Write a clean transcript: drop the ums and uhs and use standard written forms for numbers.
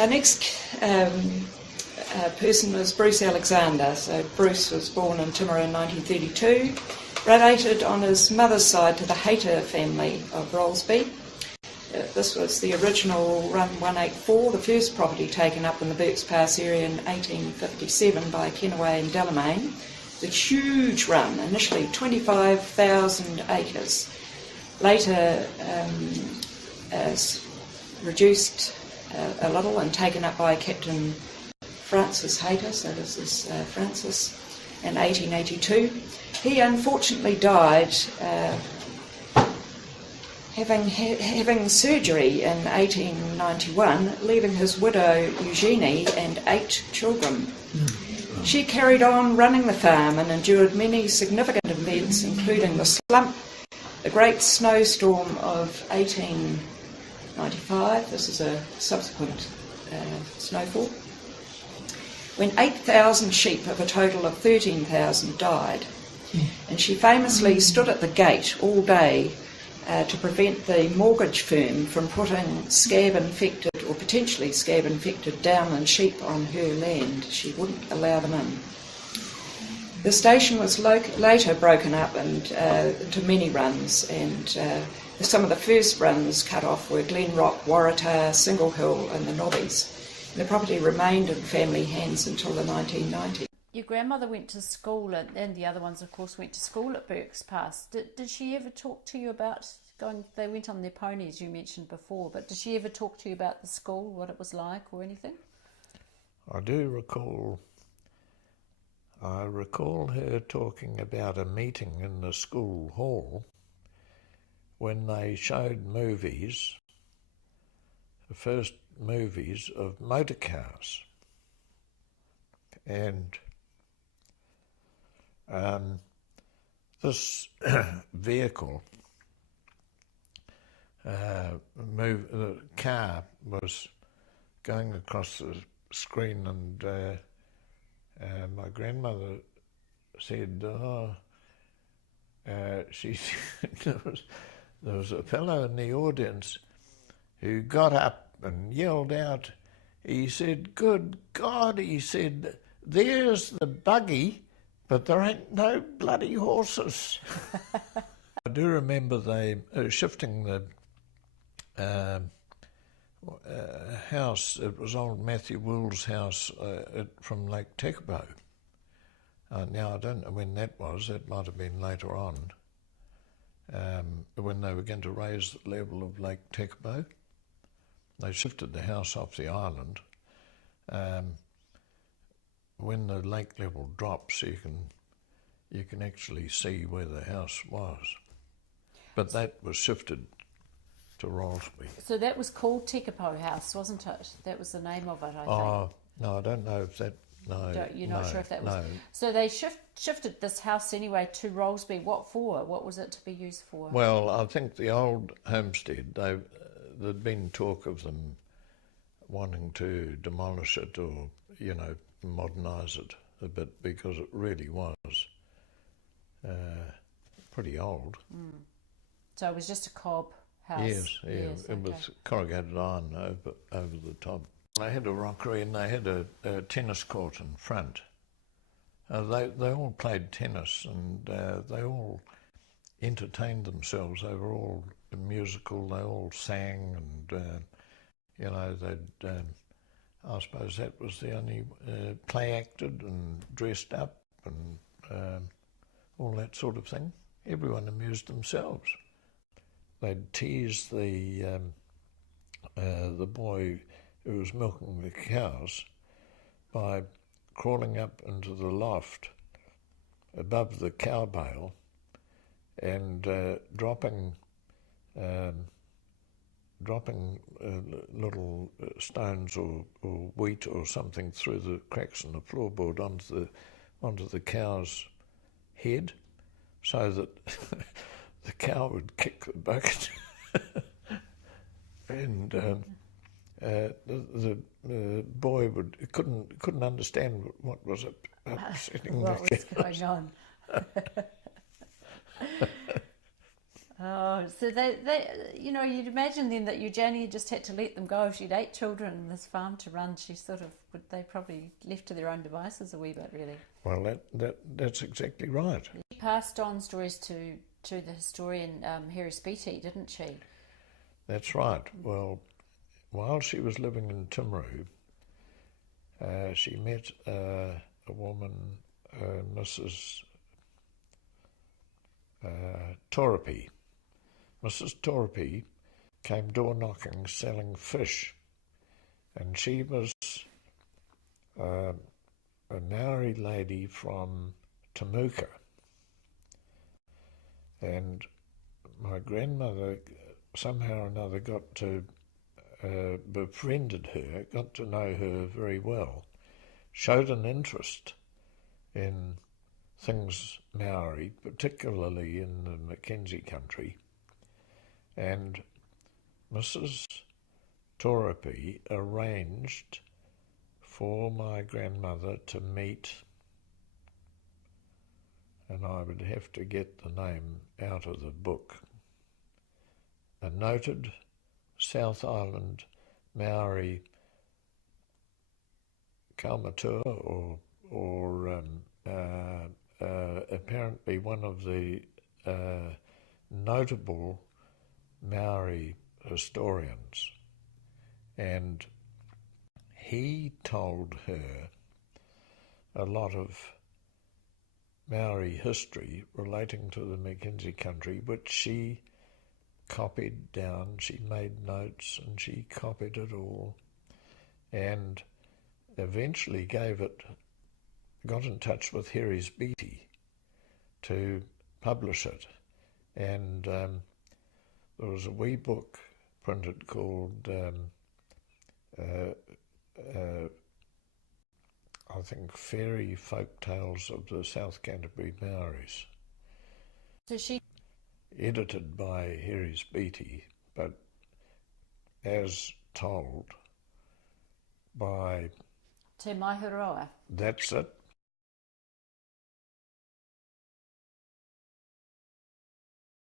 Our next person was Bruce Alexander. So Bruce was born in Timaru in 1932, related on his mother's side to the Hayter family of Rollesby. This was the original Run 184, the first property taken up in the Burkes Pass area in 1857 by Kenaway and Delamain. The huge run, initially 25,000 acres. Later reduced a little and taken up by Captain Francis Hayter, so this is Francis, in 1882. He unfortunately died having surgery in 1891, leaving his widow Eugenie and 8 children. She carried on running the farm and endured many significant events, including the slump, the great snowstorm of 1895, this is a subsequent snowfall, when 8,000 sheep of a total of 13,000 died. And she famously stood at the gate all day to prevent the mortgage firm from putting scab-infected or potentially scab-infected downland sheep on her land. She wouldn't allow them in. The station was later broken up into many runs, and some of the first runs cut off were Glen Rock, Waratah, Single Hill and the Nobbies. The property remained in family hands until the 1990s. Your grandmother went to school, and the other ones, of course, went to school at Burkes Pass. Did she ever talk to you about going? They went on their ponies, you mentioned before, but did she ever talk to you about the school, what it was like or anything? I do recall. I recall her talking about a meeting in the school hall when they showed movies, the first movies of motor cars. And this vehicle, the car was going across the screen, and my grandmother said, she there was a fellow in the audience who got up and yelled out, he said, "Good God," he said, "there's the buggy, but there ain't no bloody horses." I do remember they shifting the house. It was old Matthew Wool's house from Lake Tekapo. Now, I don't know when that was. That might have been later on, when they were going to raise the level of Lake Tekapo. They shifted the house off the island. When the lake level drops, you can actually see where the house was. But that was shifted to Rollesby. So that was called Tekapo House, wasn't it? That was the name of it, I think. Oh, no, I don't know if that... No, you're not sure if that was... No. So they shifted this house anyway to Rollesby. What for? What was it to be used for? Well, I think the old homestead, there'd been talk of them wanting to demolish it or, modernise it a bit, because it really was pretty old. So it was just a cob house? Yes, it was corrugated iron over the top. They had a rockery and they had a tennis court in front. They all played tennis, and they all entertained themselves. They were all musical, they all sang, and they'd I suppose that was the only play acted and dressed up and all that sort of thing. Everyone amused themselves. They'd tease the boy who was milking the cows by crawling up into the loft above the cow bale and dropping little stones or wheat or something through the cracks in the floorboard onto the cow's head, so that the cow would kick the bucket, and the boy couldn't understand what was upsetting what the was going on. Oh, so they, you know, you'd imagine then that Eugenia just had to let them go. If she'd 8 children and this farm to run, she sort of, they probably left to their own devices a wee bit, really. Well, that's exactly right. She passed on stories to the historian Harry Speety, didn't she? That's right. Well, while she was living in Timaru, she met a woman, Mrs. Torapi. Mrs. Torapi came door knocking selling fish, and she was a Maori lady from Temuka. And my grandmother somehow or another got to befriended her, got to know her very well, showed an interest in things Maori, particularly in the Mackenzie country, and Mrs. Torapi arranged for my grandmother to meet, and I would have to get the name out of the book, a noted South Island Maori kaumatua, or apparently one of the notable Maori historians, and he told her a lot of Maori history relating to the Mackenzie country, which she copied down. She made notes and she copied it all, and eventually got in touch with Harry Speety to publish it. And there was a wee book printed called, I think, Fairy Folk Tales of the South Canterbury Maoris. So she... Edited by Harry Speety, but as told by... Te Maihuroa. That's it.